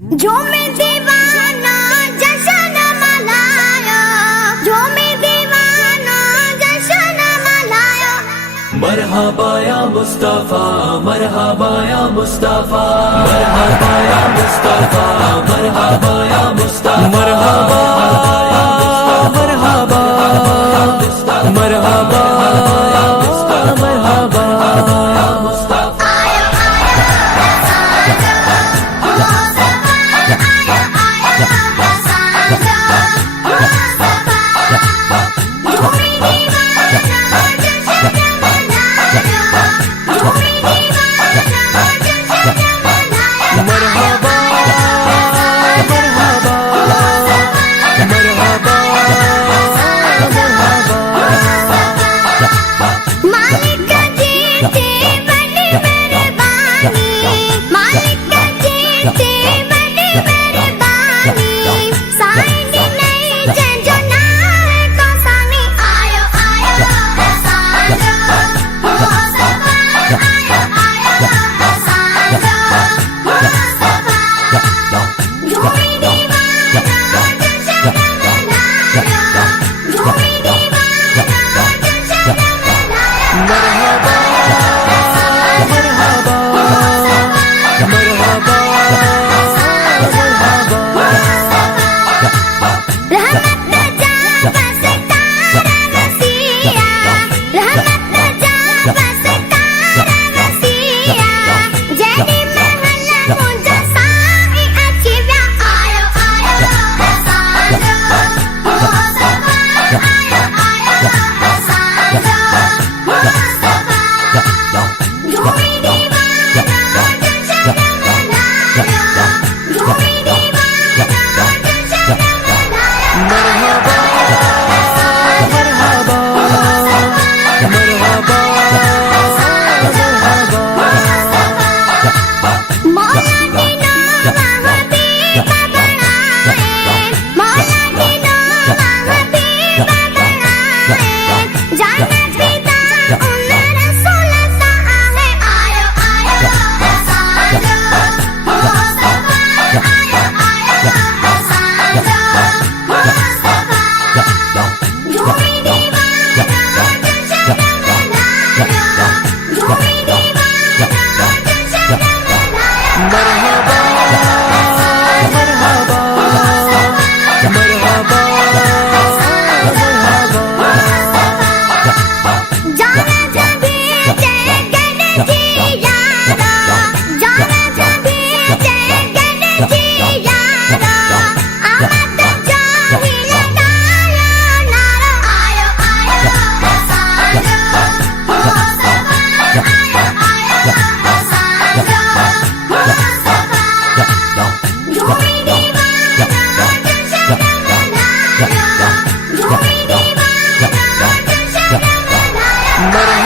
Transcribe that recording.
झूमे दीवाना जश्न मनाया, झूमे दीवाना जश्न मनाया। मरहबा या मुस्तफा, मरहबा या मुस्तफा, मरहबा या मुस्तफा, मरहबा या मुस्तफा, मरहबा मरहबा मरहबा मरहबा या मुस्तफा। आया आया साजा मुस्तफा, आया आया साजा मुस्तफा। झूमे दीवाना जश्न मनाया, झूमे दीवाना जश्न मनाया। मरहबा मरहबा मरहबा मालिक जी ते बड़ी मेहरबानी, मालिक जी ते बड़ी मेहरबानी। साईं नहीं जंजो ना है को सानी। आयो आयो साजो मुस्तफा, आयो आयो साजो मुस्तफा। झूमे दीवाना जश्न मनाया, झूमे दीवाना जश्न मनाया। मरहबा मरहबा मरहबा रहमत जा बस तारा नसिया, रहमत जा बस तारा नसिया। जेडी महल मुझे साई अचिव्या। आयो आयो साजो मुस्तफा, आयो आयो साजो मुस्तफा। झूमे दीवाना जश्न मनाया, झूमे दीवाना जश्न मनाया। मरहबा मरहबा मरहबा मौला दीनो महबूब बनाए, मौला दीनो महबूब बनाए। जन्नत फिदा उन रसूल सा है। आयो आयो साजो मुस्तफा, आयो आयो साजो मुस्तफा। झूमे दीवाना जश्न मनाया, झूमे दीवाना जश्न मनाया। मरहबा मरहबा मरहबा जाना जभी जगन जी यारा, जाना जभी जगन जी यारा। आमद जाही लगाया नारा। आयो आयो साजो मुस्तफा, आयो आयो साजो मुस्तफा। झूमे दीवाना जश्न मनाया, झूमे दीवाना जश्न मनाया। मरहबा